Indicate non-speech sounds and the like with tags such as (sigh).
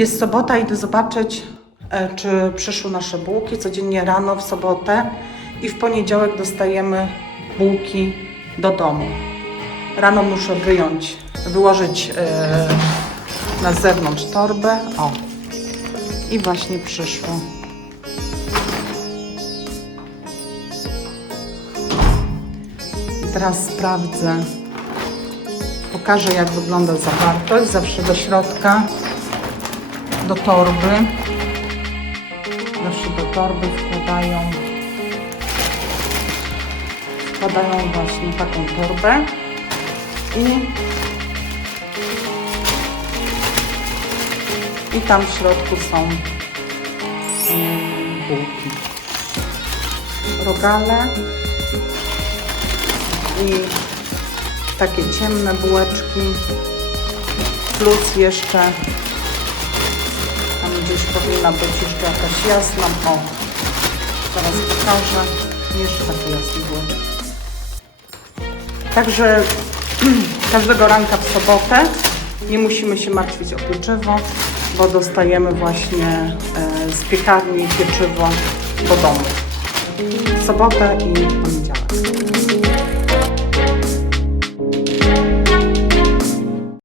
Jest sobota, idę zobaczyć, e, czy przyszły nasze bułki. Codziennie rano w sobotę i w poniedziałek dostajemy bułki do domu. Rano muszę wyjąć, wyłożyć e, na zewnątrz torbę. O, i właśnie przyszło. Teraz sprawdzę, pokażę jak wygląda zawartość. Zawsze do środka, do torby. Zawsze do torby wkładają wkładają właśnie taką torbę i i tam w środku są mm, bułki. Rogale i takie ciemne bułeczki plus jeszcze gdzieś powinna być jeszcze jakaś jasna. O, teraz pokażę. Jeszcze takie jasne bułeczki. Także (clears throat) każdego ranka w sobotę nie musimy się martwić o pieczywo, bo dostajemy właśnie e, z piekarni pieczywo do domu. W sobotę i poniedziałek.